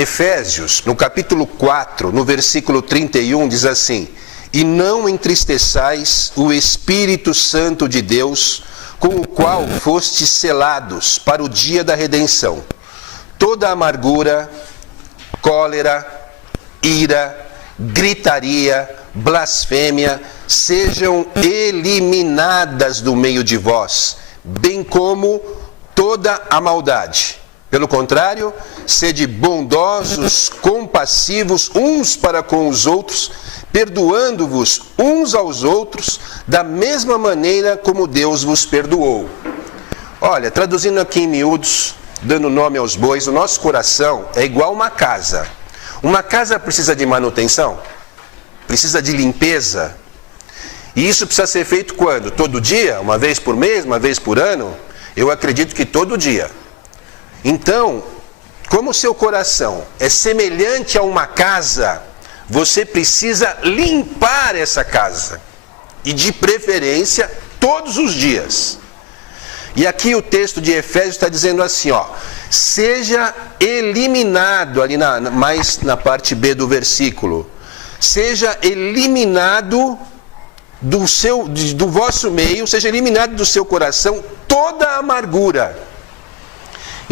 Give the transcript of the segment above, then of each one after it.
Efésios, no capítulo 4, no versículo 31, diz assim: e não entristeçais o Espírito Santo de Deus, com o qual fostes selados para o dia da redenção. Toda amargura, cólera, ira, gritaria, blasfêmia, sejam eliminadas do meio de vós, bem como toda a maldade. Pelo contrário, sede bondosos, compassivos uns para com os outros, perdoando-vos uns aos outros, da mesma maneira como Deus vos perdoou. Olha, traduzindo aqui em miúdos, dando nome aos bois, o nosso coração é igual uma casa. Uma casa precisa de manutenção? Precisa de limpeza? E isso precisa ser feito quando? Todo dia? Uma vez por mês? Uma vez por ano? Eu acredito que todo dia. Então, como o seu coração é semelhante a uma casa, você precisa limpar essa casa. E de preferência, todos os dias. E aqui o texto de Efésios está dizendo assim, ó: seja eliminado, ali mais na parte B do versículo, seja eliminado do vosso meio, seja eliminado do seu coração toda a amargura.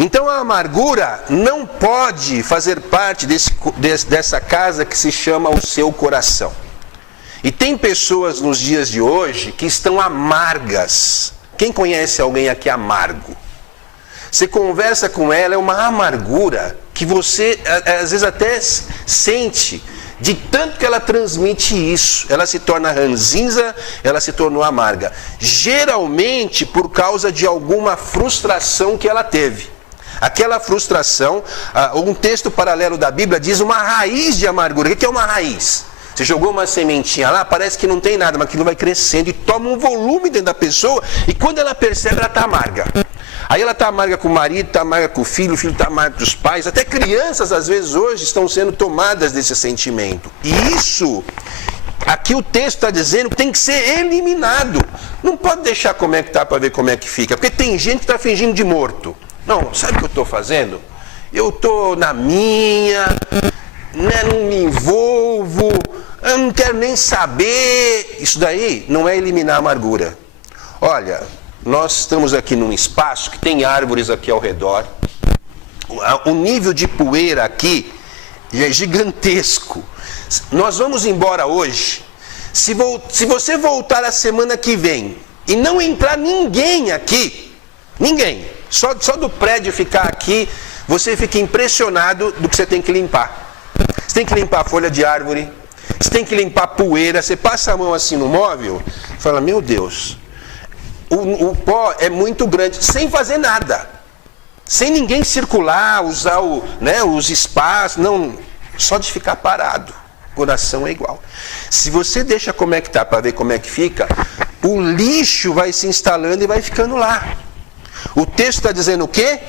Então a amargura não pode fazer parte dessa casa que se chama o seu coração. E tem pessoas nos dias de hoje que estão amargas. Quem conhece alguém aqui amargo? Você conversa com ela, é uma amargura que você às vezes até sente, de tanto que ela transmite isso. Ela se torna ranzinza, ela se tornou amarga. Geralmente por causa de alguma frustração que ela teve. Aquela frustração, um texto paralelo da Bíblia diz uma raiz de amargura. O que é uma raiz? Você jogou uma sementinha lá, parece que não tem nada, mas aquilo vai crescendo e toma um volume dentro da pessoa, e quando ela percebe, ela está amarga. Aí ela está amarga com o marido, está amarga com o filho está amarga com os pais, até crianças às vezes hoje estão sendo tomadas desse sentimento. E isso, aqui o texto está dizendo que tem que ser eliminado. Não pode deixar como é que está para ver como é que fica, porque tem gente que está fingindo de morto. Não, sabe o que eu estou fazendo? Eu estou na minha, né, não me envolvo, eu não quero nem saber. Isso daí não é eliminar a amargura. Olha, nós estamos aqui num espaço que tem árvores aqui ao redor. O nível de poeira aqui é gigantesco. Nós vamos embora hoje. Se você voltar a semana que vem e não entrar ninguém aqui, ninguém, só do prédio ficar aqui, você fica impressionado do que você tem que limpar. Você tem que limpar a folha de árvore, você tem que limpar a poeira, você passa a mão assim no móvel, fala, meu Deus, o pó é muito grande, sem fazer nada. Sem ninguém circular, usar os espaços, não, só de ficar parado. O coração é igual. Se você deixa como é que está para ver como é que fica, o lixo vai se instalando e vai ficando lá. O texto está dizendo o quê?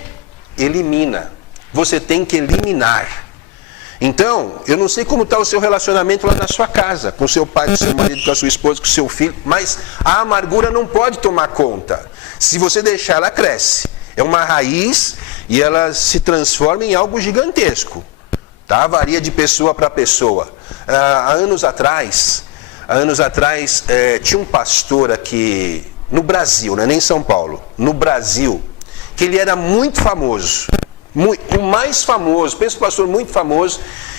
Elimina. Você tem que eliminar. Então, eu não sei como está o seu relacionamento lá na sua casa, com seu pai, com seu marido, com a sua esposa, com seu filho, mas a amargura não pode tomar conta. Se você deixar, ela cresce. É uma raiz e ela se transforma em algo gigantesco. Tá? Varia de pessoa para pessoa. Há anos atrás, tinha um pastor aqui no Brasil, não é nem em São Paulo, no Brasil, que ele era muito famoso, o mais famoso, penso um pastor muito famoso,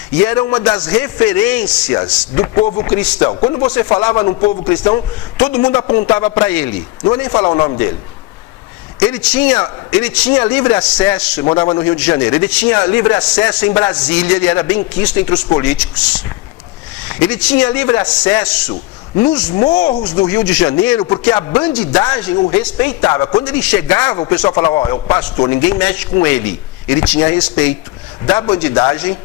e era uma das referências do povo cristão. Quando você falava no povo cristão, todo mundo apontava para ele, não vou nem falar o nome dele. Ele tinha livre acesso, morava no Rio de Janeiro, ele tinha livre acesso em Brasília, ele era bem quisto entre os políticos. Ele tinha livre acesso nos morros do Rio de Janeiro, porque a bandidagem o respeitava. Quando ele chegava, o pessoal falava, ó, é o pastor, ninguém mexe com ele. Ele tinha respeito da bandidagem.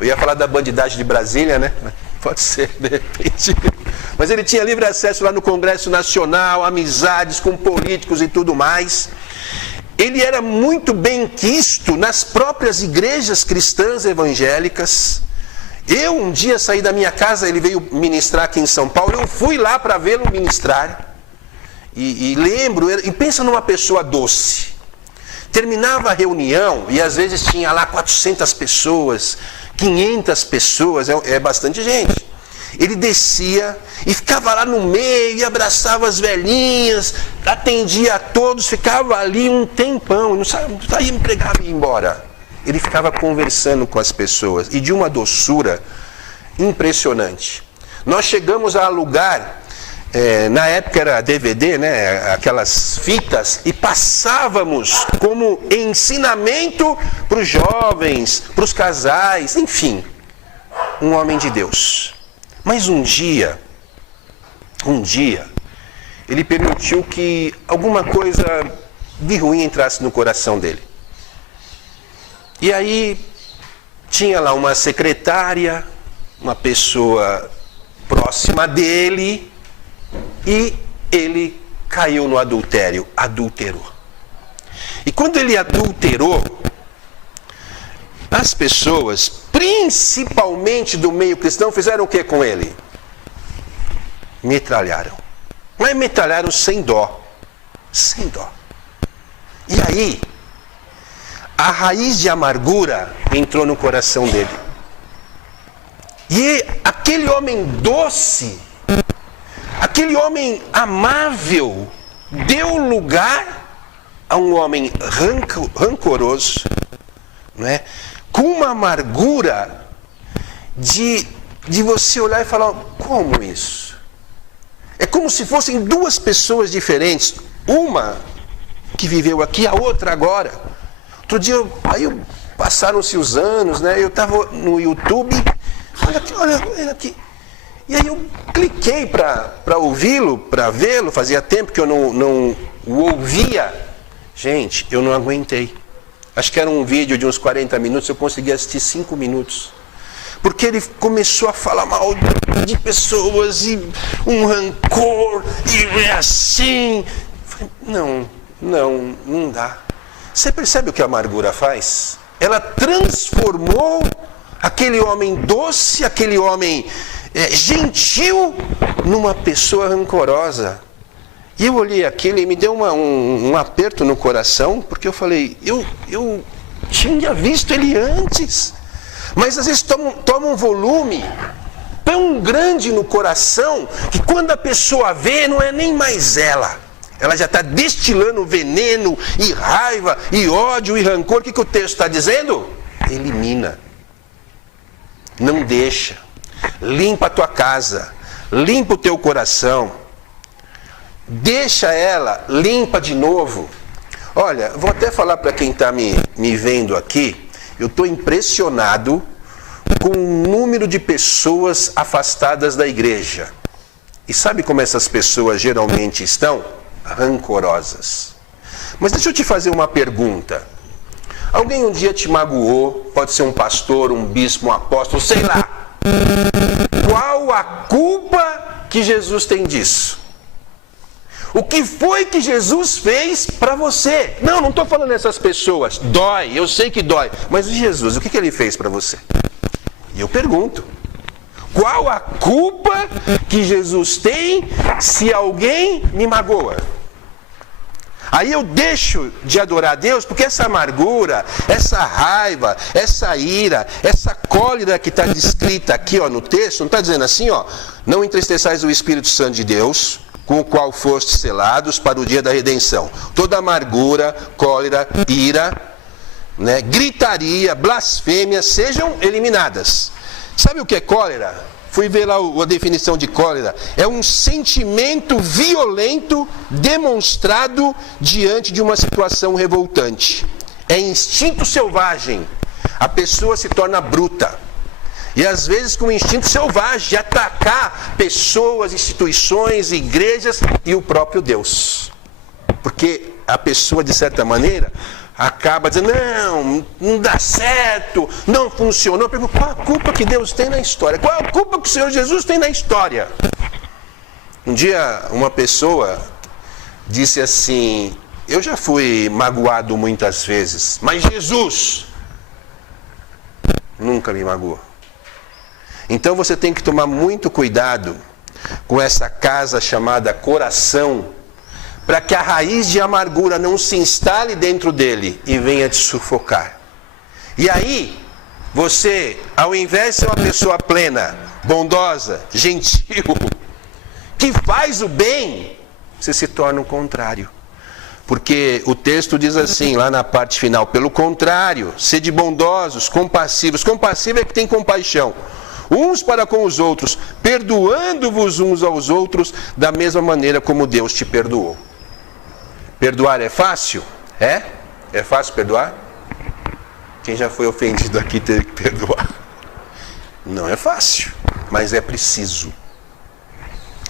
Eu ia falar da bandidagem de Brasília, né? Pode ser, de repente. Mas ele tinha livre acesso lá no Congresso Nacional, amizades com políticos e tudo mais. Ele era muito bem quisto nas próprias igrejas cristãs evangélicas. Eu um dia saí da minha casa, ele veio ministrar aqui em São Paulo, eu fui lá para vê-lo ministrar. E lembro, e pensa numa pessoa doce. Terminava a reunião e às vezes tinha lá 400 pessoas, 500 pessoas, é bastante gente. Ele descia e ficava lá no meio e abraçava as velhinhas, atendia a todos, ficava ali um tempão, não saía, me pregava e ia embora. Ele ficava conversando com as pessoas e de uma doçura impressionante. Nós chegamos a alugar, na época era DVD, né, aquelas fitas, e passávamos como ensinamento para os jovens, para os casais, enfim, um homem de Deus. Mas um dia, ele permitiu que alguma coisa de ruim entrasse no coração dele. E aí, tinha lá uma secretária, uma pessoa próxima dele, e ele caiu no adultério, adulterou. E quando ele adulterou, as pessoas, principalmente do meio cristão, fizeram o que com ele? Metralharam. Mas metralharam sem dó. Sem dó. E aí, a raiz de amargura entrou no coração dele. E aquele homem doce, aquele homem amável, deu lugar a um homem rancoroso, não é? Com uma amargura de você olhar e falar, como isso? É como se fossem duas pessoas diferentes, uma que viveu aqui, a outra agora. Outro dia, passaram-se os anos, né? Eu estava no YouTube, olha ele aqui. E aí eu cliquei para ouvi-lo, para vê-lo, fazia tempo que eu não o ouvia. Gente, eu não aguentei. Acho que era um vídeo de uns 40 minutos, eu consegui assistir 5 minutos. Porque ele começou a falar mal de pessoas, e um rancor, e é assim. Não dá. Você percebe o que a amargura faz? Ela transformou aquele homem doce, aquele homem gentil, numa pessoa rancorosa. E eu olhei aquilo e me deu um aperto no coração, porque eu falei, eu tinha visto ele antes, mas às vezes toma um volume tão grande no coração, que quando a pessoa vê, não é nem mais ela já está destilando veneno, e raiva, e ódio, e rancor. O que o texto está dizendo? Elimina, não deixa, limpa a tua casa, limpa o teu coração, deixa ela limpa de novo. Olha, vou até falar para quem está me vendo aqui, eu estou impressionado com o número de pessoas afastadas da igreja. E sabe como essas pessoas geralmente estão? Rancorosas. Mas deixa eu te fazer uma pergunta. Alguém um dia te magoou, pode ser um pastor, um bispo, um apóstolo, sei lá. Qual a culpa que Jesus tem disso? O que foi que Jesus fez para você? Não estou falando dessas pessoas. Dói, eu sei que dói. Mas Jesus, o que ele fez para você? E eu pergunto. Qual a culpa que Jesus tem se alguém me magoa? Aí eu deixo de adorar a Deus, porque essa amargura, essa raiva, essa ira, essa cólera que está descrita aqui no texto, não está dizendo assim, não entristeçais o Espírito Santo de Deus, com o qual fostes selados para o dia da redenção. Toda amargura, cólera, ira, né, gritaria, blasfêmia, sejam eliminadas. Sabe o que é cólera? Fui ver lá a definição de cólera. É um sentimento violento demonstrado diante de uma situação revoltante. É instinto selvagem. A pessoa se torna bruta. E às vezes com um instinto selvagem de atacar pessoas, instituições, igrejas e o próprio Deus. Porque a pessoa, de certa maneira, acaba dizendo, não dá certo, não funcionou. Eu pergunto, qual a culpa que Deus tem na história? Qual a culpa que o Senhor Jesus tem na história? Um dia uma pessoa disse assim, eu já fui magoado muitas vezes, mas Jesus nunca me magoou. Então você tem que tomar muito cuidado com essa casa chamada coração, para que a raiz de amargura não se instale dentro dele e venha te sufocar. E aí, você, ao invés de ser uma pessoa plena, bondosa, gentil, que faz o bem, você se torna o contrário. Porque o texto diz assim, lá na parte final, pelo contrário, sede bondosos, compassivos. Compassivo é que tem compaixão, uns para com os outros, perdoando-vos uns aos outros, da mesma maneira como Deus te perdoou. Perdoar é fácil? É? É fácil perdoar? Quem já foi ofendido aqui teve que perdoar. Não é fácil, mas é preciso.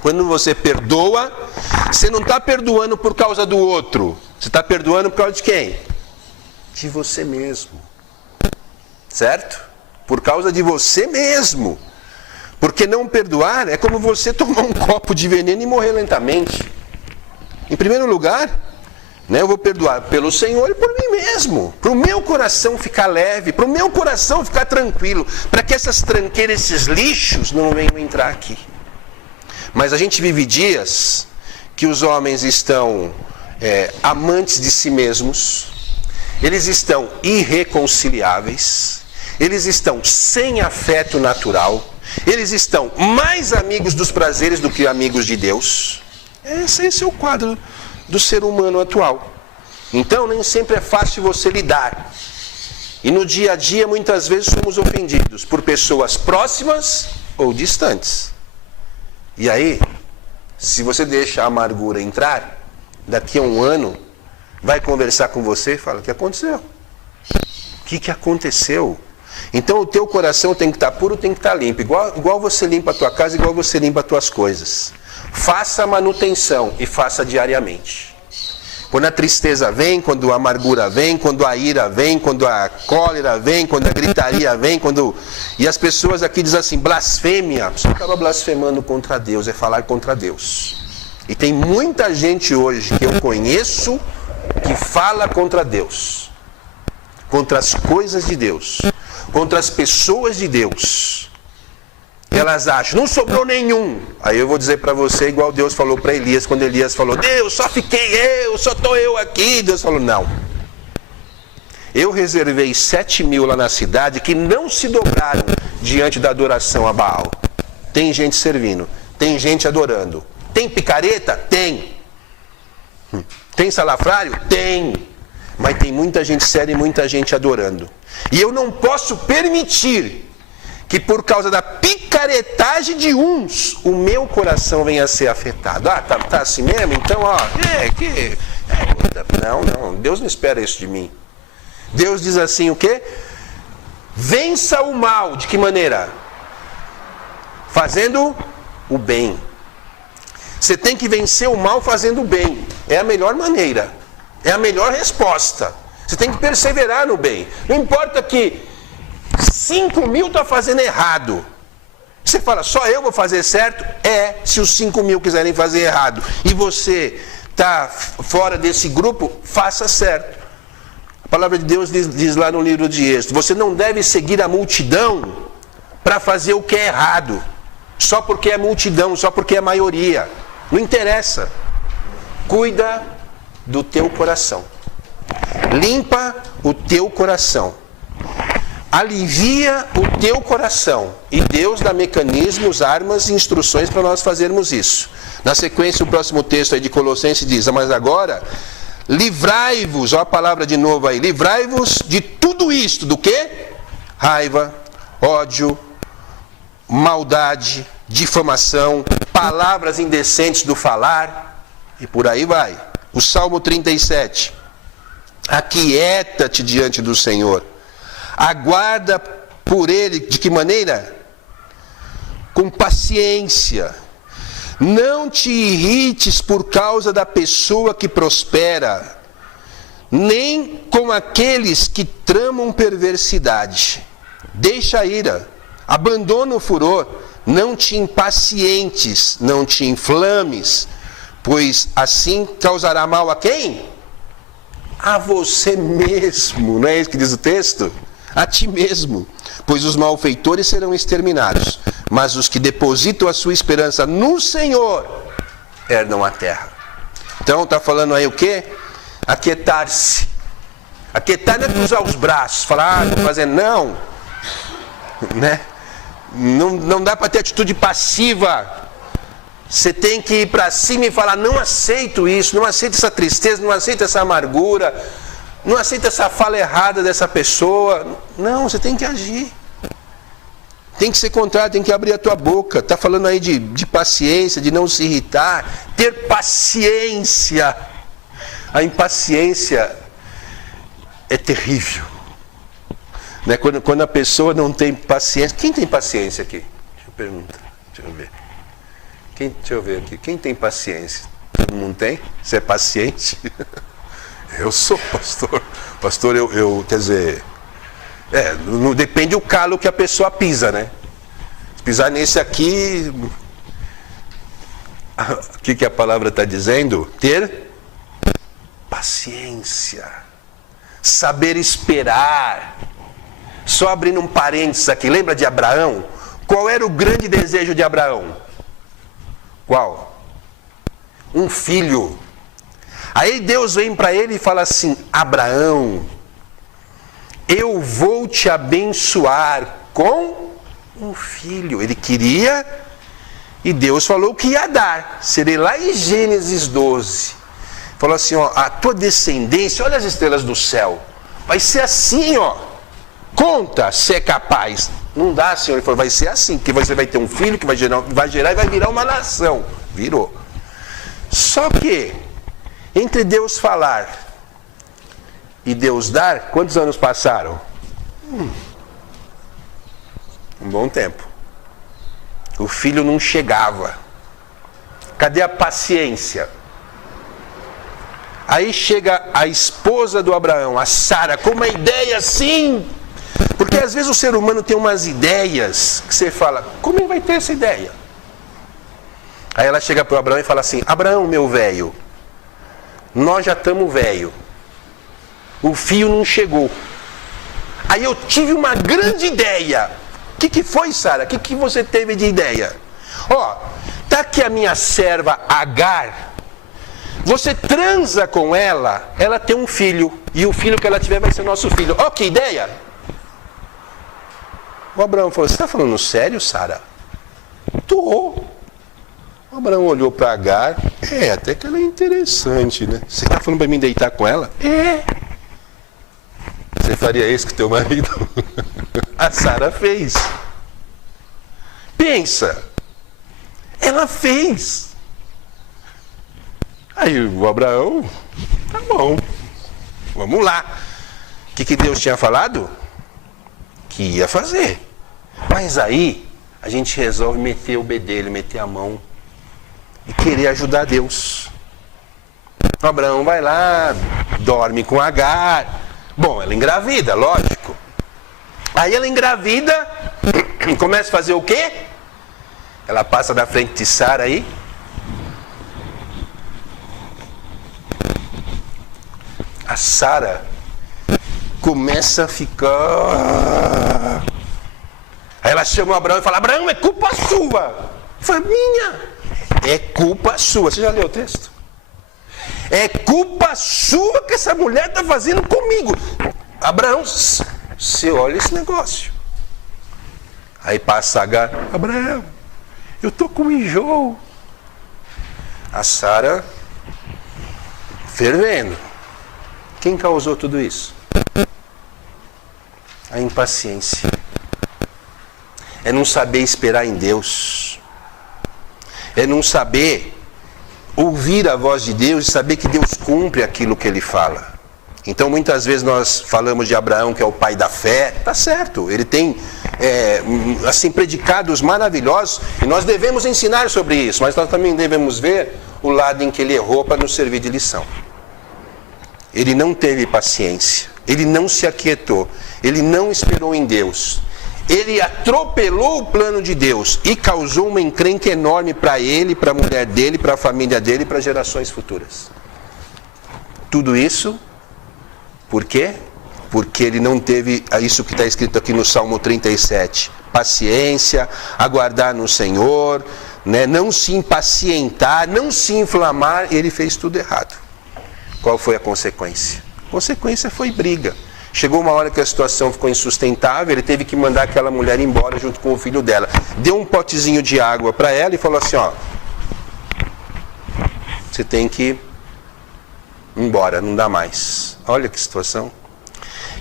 Quando você perdoa, você não está perdoando por causa do outro. Você está perdoando por causa de quem? De você mesmo. Certo? Por causa de você mesmo. Porque não perdoar é como você tomar um copo de veneno e morrer lentamente. Em primeiro lugar, eu vou perdoar pelo Senhor e por mim mesmo. Para o meu coração ficar leve, para o meu coração ficar tranquilo. Para que essas tranqueiras, esses lixos não venham entrar aqui. Mas a gente vive dias que os homens estão amantes de si mesmos, eles estão irreconciliáveis, eles estão sem afeto natural, eles estão mais amigos dos prazeres do que amigos de Deus. Esse é o quadro do ser humano atual. Então nem sempre é fácil você lidar. E no dia a dia muitas vezes somos ofendidos por pessoas próximas ou distantes. E aí, se você deixa a amargura entrar, daqui a um ano, vai conversar com você e fala, o que aconteceu? O que aconteceu? Então o teu coração tem que estar puro, tem que estar limpo. Igual você limpa a tua casa, igual você limpa as tuas coisas. Faça a manutenção e faça diariamente. Quando a tristeza vem, quando a amargura vem, quando a ira vem, quando a cólera vem, quando a gritaria vem, e as pessoas aqui dizem assim, blasfêmia, você acaba blasfemando contra Deus, é falar contra Deus. E tem muita gente hoje que eu conheço que fala contra Deus, contra as coisas de Deus, contra as pessoas de Deus. Elas acham, não sobrou nenhum. Aí eu vou dizer para você, igual Deus falou para Elias, quando Elias falou, Deus, só estou eu aqui. Deus falou, não. Eu reservei 7.000 lá na cidade que não se dobraram diante da adoração a Baal. Tem gente servindo, tem gente adorando. Tem picareta? Tem. Tem salafrário? Tem. Mas tem muita gente séria e muita gente adorando. E eu não posso permitir que por causa da picaretagem de uns, o meu coração venha a ser afetado. Tá assim mesmo? Então, não, Deus não espera isso de mim. Deus diz assim, o quê? Vença o mal. De que maneira? Fazendo o bem. Você tem que vencer o mal fazendo o bem. É a melhor maneira. É a melhor resposta. Você tem que perseverar no bem. Não importa que 5.000 está fazendo errado. Você fala, só eu vou fazer certo? Se os 5.000 quiserem fazer errado e você está fora desse grupo, faça certo. A palavra de Deus diz lá no livro de Êxodo, você não deve seguir a multidão para fazer o que é errado. Só porque é multidão, só porque é maioria. Não interessa. Cuida do teu coração. Limpa o teu coração. Alivia o teu coração. E Deus dá mecanismos, armas e instruções para nós fazermos isso. Na sequência, o próximo texto aí de Colossenses diz, mas agora, livrai-vos, olha a palavra de novo aí, livrai-vos de tudo isto, do quê? Raiva, ódio, maldade, difamação, palavras indecentes do falar, e por aí vai. O Salmo 37, aquieta-te diante do Senhor. Aguarda por Ele, de que maneira? Com paciência. Não te irrites por causa da pessoa que prospera, nem com aqueles que tramam perversidade. Deixa a ira, abandona o furor, não te impacientes, não te inflames, pois assim causará mal a quem? A você mesmo, não é isso que diz o texto? A ti mesmo, pois os malfeitores serão exterminados, mas os que depositam a sua esperança no Senhor herdam a terra. Então está falando aí o quê? Aquietar-se. Aquietar não é cruzar os braços, falar, vou fazer, não. Né? Não dá para ter atitude passiva. Você tem que ir para cima e falar, não aceito isso, não aceito essa tristeza, não aceito essa amargura, não aceito essa fala errada dessa pessoa. Não, você tem que agir. Tem que ser contrário, tem que abrir a tua boca. Está falando aí de paciência, de não se irritar, ter paciência. A impaciência é terrível. Né? Quando a pessoa não tem paciência. Quem tem paciência aqui? Deixa eu perguntar, deixa eu ver. Deixa eu ver aqui. Quem tem paciência? Todo mundo tem? Você é paciente? Eu sou, pastor. Pastor, eu quer dizer... não depende do calo que a pessoa pisa, né? Se pisar nesse aqui... O que a palavra está dizendo? Ter paciência. Saber esperar. Só abrindo um parênteses aqui. Lembra de Abraão? Qual era o grande desejo de Abraão? Qual? Um filho. Aí Deus vem para ele e fala assim, Abraão, eu vou te abençoar com um filho. Ele queria e Deus falou que ia dar. Seria lá em Gênesis 12. Falou assim, ó, a tua descendência, olha as estrelas do céu. Vai ser assim, ó. Conta se é capaz. Não dá, Senhor. Ele falou, vai ser assim, que você vai ter um filho que vai gerar e vai virar uma nação. Virou. Só que, entre Deus falar e Deus dar, quantos anos passaram? Um bom tempo. O filho não chegava. Cadê a paciência? Aí chega a esposa do Abraão, a Sara, com uma ideia assim... Porque às vezes o ser humano tem umas ideias que você fala, como ele vai ter essa ideia? Aí ela chega para o Abraão e fala assim, Abraão, meu velho, nós já estamos velho, o filho não chegou. Aí eu tive uma grande ideia. O que foi, Sara? O que você teve de ideia? Ó, tá aqui a minha serva Agar, você transa com ela, ela tem um filho, e o filho que ela tiver vai ser nosso filho. Ó, que ideia! O Abraão falou, você está falando sério, Sara? Tô. O Abraão olhou para Agar, até que ela é interessante, né? Você está falando para mim deitar com ela? Você faria isso com teu marido? A Sara fez. Pensa. Ela fez. Aí o Abraão, tá bom, vamos lá. O que Deus tinha falado? Que ia fazer. Mas aí, a gente resolve meter o bedelho, meter a mão e querer ajudar Deus. O Abraão vai lá, dorme com Agar. Bom, ela engravida, lógico. Aí ela engravida, começa a fazer o quê? Ela passa da frente de Sara aí. A Sara começa a ficar... Aí ela chama o Abraão e fala, Abraão, é culpa sua. Fala, minha. É culpa sua. Você já leu o texto? É culpa sua que essa mulher está fazendo comigo. Abraão, você olha esse negócio. Aí passa Agar, Abraão, eu estou com enjoo. A Sara fervendo. Quem causou tudo isso? A impaciência. É não saber esperar em Deus. É não saber ouvir a voz de Deus e saber que Deus cumpre aquilo que Ele fala. Então muitas vezes nós falamos de Abraão, que é o pai da fé. Tá certo, ele tem assim, predicados maravilhosos e nós devemos ensinar sobre isso, mas nós também devemos ver o lado em que ele errou para nos servir de lição. Ele não teve paciência, ele não se aquietou, ele não esperou em Deus. Ele atropelou o plano de Deus e causou uma encrenca enorme para ele, para a mulher dele, para a família dele e para gerações futuras. Tudo isso, por quê? Porque ele não teve isso que está escrito aqui no Salmo 37. Paciência, aguardar no Senhor, né, não se impacientar, não se inflamar, ele fez tudo errado. Qual foi a consequência? A consequência foi briga. Chegou uma hora que a situação ficou insustentável, ele teve que mandar aquela mulher embora junto com o filho dela. Deu um potezinho de água para ela e falou assim, ó, você tem que ir embora, não dá mais. Olha que situação.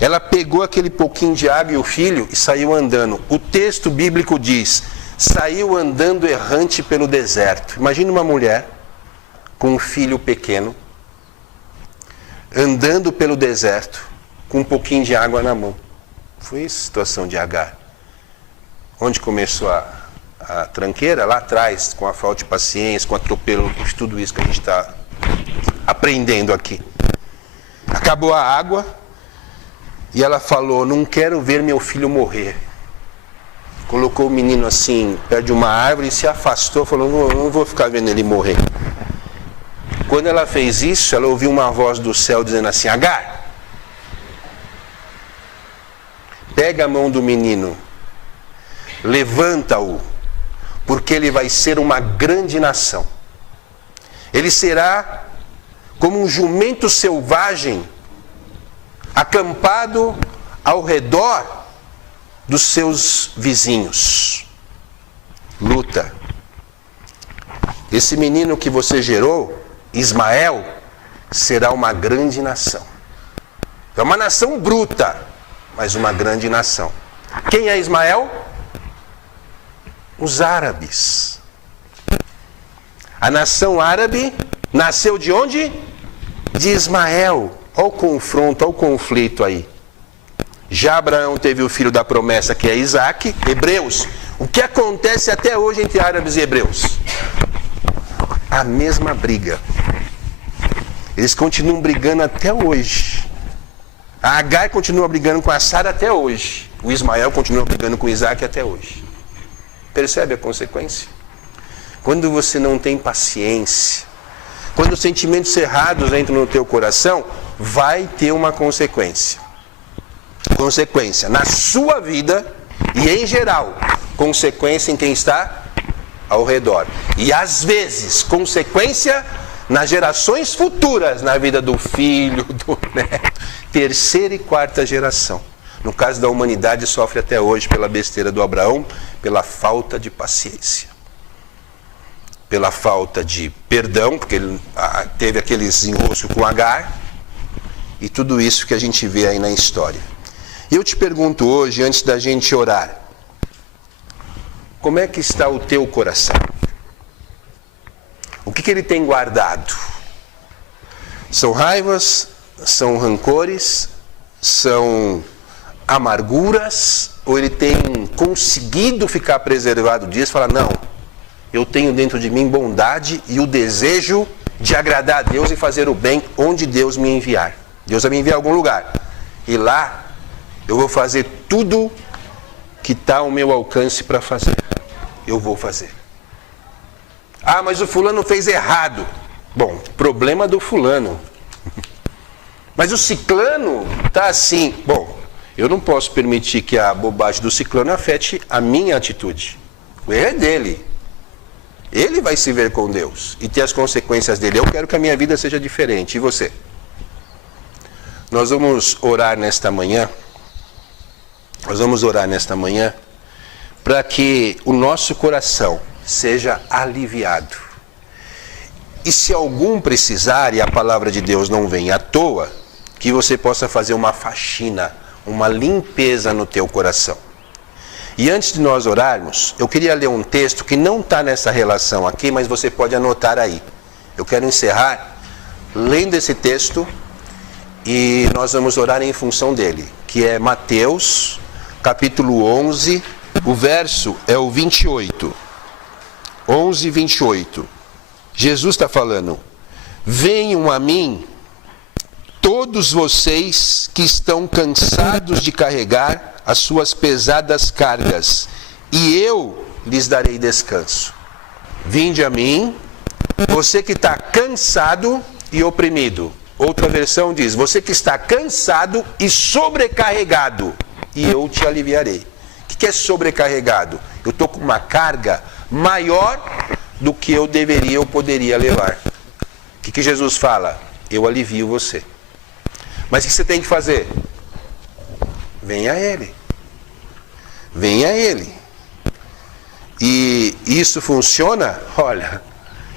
Ela pegou aquele pouquinho de água e o filho e saiu andando. O texto bíblico diz, saiu andando errante pelo deserto. Imagina uma mulher com um filho pequeno, andando pelo deserto, com um pouquinho de água na mão. Foi a situação de Agar. Onde começou a tranqueira? Lá atrás, com a falta de paciência, com atropelo, com tudo isso que a gente está aprendendo aqui. Acabou a água e ela falou, não quero ver meu filho morrer. Colocou o menino assim, perto de uma árvore e se afastou, falou, não vou ficar vendo ele morrer. Quando ela fez isso, ela ouviu uma voz do céu dizendo assim, Agar, pega a mão do menino, levanta-o, porque ele vai ser uma grande nação. Ele será como um jumento selvagem, acampado ao redor dos seus vizinhos. Luta. Esse menino que você gerou, Ismael, será uma grande nação. É uma nação bruta, mas uma grande nação. Quem é Ismael? Os árabes. A nação árabe nasceu de onde? De Ismael. Olha o confronto, olha o conflito aí. Já Abraão teve o filho da promessa, que é Isaac. Hebreus. O que acontece até hoje entre árabes e hebreus? A mesma briga. Eles continuam brigando até hoje. A Agar continua brigando com a Sara até hoje. O Ismael continua brigando com Isaac até hoje. Percebe a consequência? Quando você não tem paciência, quando os sentimentos errados entram no teu coração, vai ter uma consequência. Consequência na sua vida e em geral, consequência em quem está ao redor. E às vezes, consequência nas gerações futuras, na vida do filho, do neto, terceira e quarta geração. No caso da humanidade, sofre até hoje pela besteira do Abraão, pela falta de paciência. Pela falta de perdão, porque ele teve aqueles enroscos com Agar, e tudo isso que a gente vê aí na história. E eu te pergunto hoje, antes da gente orar, como é que está o teu coração? O que ele tem guardado? São raivas? São rancores? São amarguras? Ou ele tem conseguido ficar preservado disso? Falar, não, eu tenho dentro de mim bondade e o desejo de agradar a Deus e fazer o bem onde Deus me enviar. Deus vai me enviar a algum lugar. E lá eu vou fazer tudo que está ao meu alcance para fazer. Eu vou fazer. Ah, mas o fulano fez errado. Bom, problema do fulano. Mas o ciclano está assim. Bom, eu não posso permitir que a bobagem do ciclano afete a minha atitude. O erro é dele. Ele vai se ver com Deus e ter as consequências dele. Eu quero que a minha vida seja diferente. E você? Nós vamos orar nesta manhã. Nós vamos orar nesta manhã para que o nosso coração seja aliviado. E se algum precisar, e a palavra de Deus não vem à toa, que você possa fazer uma faxina, uma limpeza no teu coração. E antes de nós orarmos, eu queria ler um texto que não está nessa relação aqui, mas você pode anotar aí. Eu quero encerrar lendo esse texto e nós vamos orar em função dele, que é Mateus, capítulo 11, o verso é o 28. 11, 28. Jesus está falando, venham a mim todos vocês que estão cansados de carregar as suas pesadas cargas, e eu lhes darei descanso. Vinde a mim, você que está cansado e oprimido. Outra versão diz, você que está cansado e sobrecarregado, e eu te aliviarei. O que é sobrecarregado? Eu estou com uma carga maior do que eu deveria ou poderia levar. O que Jesus fala? Eu alivio você. Mas o que você tem que fazer? Venha a Ele. Venha a Ele. E isso funciona? Olha,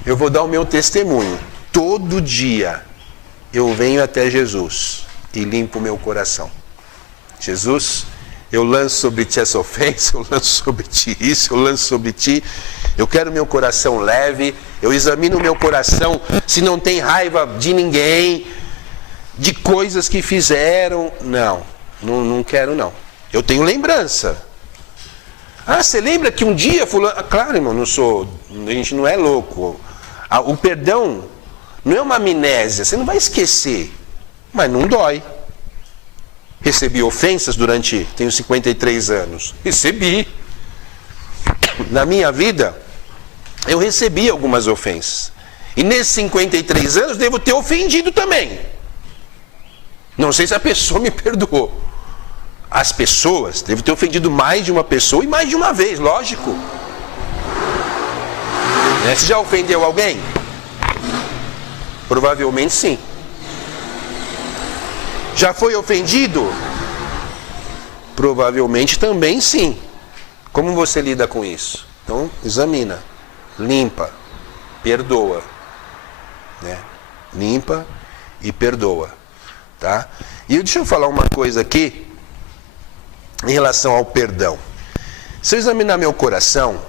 eu vou dar o meu testemunho. Todo dia eu venho até Jesus e limpo o meu coração. Jesus, eu lanço sobre ti essa ofensa, eu lanço sobre ti isso, eu lanço sobre ti. Eu quero meu coração leve, eu examino o meu coração se não tem raiva de ninguém, de coisas que fizeram. Não quero não. Eu tenho lembrança. Ah, você lembra que um dia fulano... Ah, claro, irmão, a gente não é louco. O perdão não é uma amnésia, você não vai esquecer, mas não dói. Recebi ofensas tenho 53 anos. Recebi. Na minha vida, eu recebi algumas ofensas. E nesses 53 anos, devo ter ofendido também. Não sei se a pessoa me perdoou. As pessoas, devo ter ofendido mais de uma pessoa e mais de uma vez, lógico. Você já ofendeu alguém? Provavelmente sim. Já foi ofendido? Provavelmente também sim. Como você lida com isso? Então, examina, limpa, perdoa. Limpa e perdoa. Tá? E deixa eu falar uma coisa aqui, em relação ao perdão. Se eu examinar meu coração,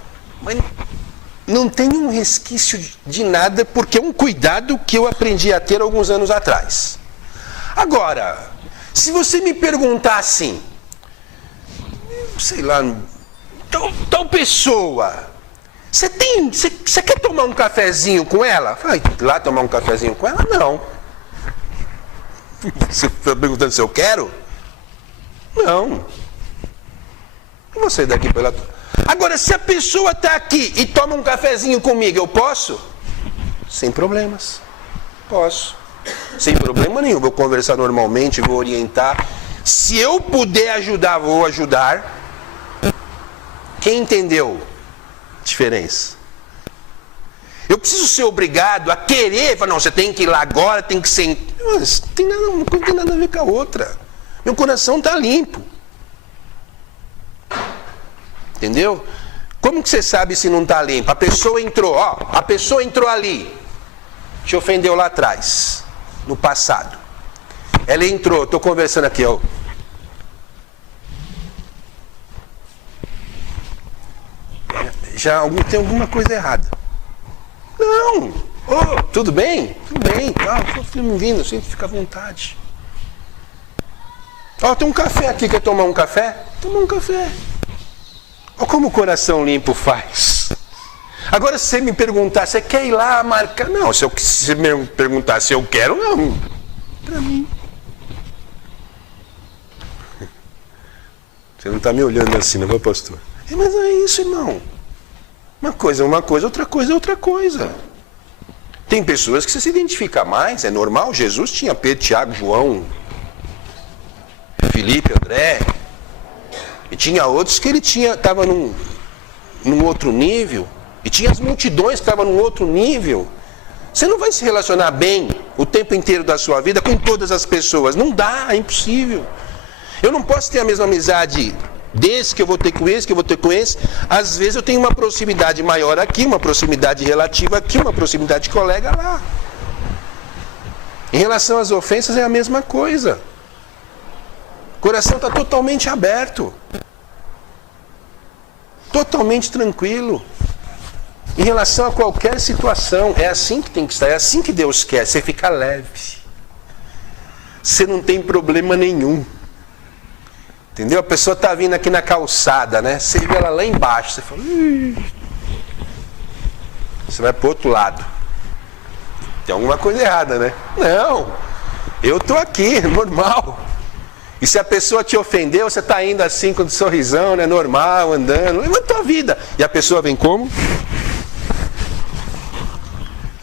não tem um resquício de nada, porque é um cuidado que eu aprendi a ter alguns anos atrás. Agora, se você me perguntar assim, sei lá, tal pessoa, você quer tomar um cafezinho com ela? Vai lá tomar um cafezinho com ela? Não. Você está perguntando se eu quero? Não. Eu vou sair daqui pela... Agora, se a pessoa está aqui e toma um cafezinho comigo, eu posso? Sem problemas. Posso. Sem problema nenhum. Vou conversar normalmente, vou orientar. Se eu puder ajudar, vou ajudar. Quem entendeu a diferença? Eu preciso ser obrigado a querer. Não, você tem que ir lá agora, tem que ser... Mas uma coisa não tem nada a ver com a outra. Meu coração está limpo. Entendeu? Como que você sabe se não está limpo? A pessoa entrou ali. Te ofendeu lá atrás, no passado. Ela entrou, estou conversando aqui, ó. Já tem alguma coisa errada. Não! Oh, tudo bem? Tudo bem. Estou me vindo, assim, fica à vontade. Tem um café aqui, quer tomar um café? Toma um café. Olha como o coração limpo faz. Agora, se você me perguntar, você quer ir lá marcar? Não, se você me perguntar se eu quero, não. Para mim. Você não está me olhando assim, não é, pastor? Mas não é isso, irmão. Uma coisa é uma coisa, outra coisa é outra coisa. Tem pessoas que você se identifica mais, é normal. Jesus tinha Pedro, Tiago, João, Felipe, André. E tinha outros que ele estava num outro nível. E tinha as multidões que estavam num outro nível. Você não vai se relacionar bem o tempo inteiro da sua vida com todas as pessoas. Não dá, é impossível. Eu não posso ter a mesma amizade desse que eu vou ter com esse, que eu vou ter com esse. Às vezes eu tenho uma proximidade maior aqui, uma proximidade relativa aqui, uma proximidade de colega lá. Em relação às ofensas é a mesma coisa. O coração está totalmente aberto. Totalmente tranquilo. Em relação a qualquer situação, é assim que tem que estar, é assim que Deus quer, você fica leve. Você não tem problema nenhum. Entendeu? A pessoa está vindo aqui na calçada, né? Você vê ela lá embaixo, você fala... Você vai para o outro lado. Tem alguma coisa errada, né? Não, eu estou aqui, normal. E se a pessoa te ofendeu, você está indo assim com um sorrisão, né? Normal, andando, leva a tua vida. E a pessoa vem como?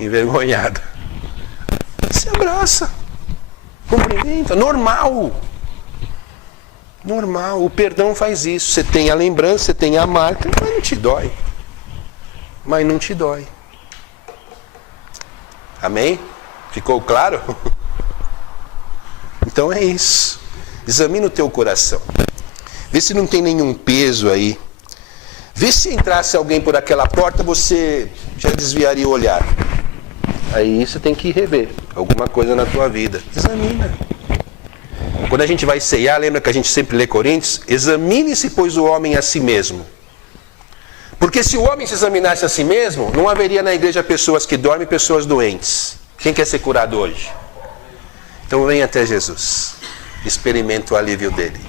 Envergonhada. Se abraça, cumprimenta, normal. Normal, o perdão faz isso. Você tem a lembrança, você tem a marca, mas não te dói. Mas não te dói. Amém? Ficou claro? Então é isso. Examina o teu coração. Vê se não tem nenhum peso aí. Vê se entrasse alguém por aquela porta, você já desviaria o olhar. Aí você tem que rever alguma coisa na tua vida. Examina. Quando a gente vai ceiar, lembra que a gente sempre lê Coríntios? Examine-se, pois, o homem a si mesmo. Porque se o homem se examinasse a si mesmo, não haveria na igreja pessoas que dormem e pessoas doentes. Quem quer ser curado hoje? Então venha até Jesus. Experimenta o alívio dele.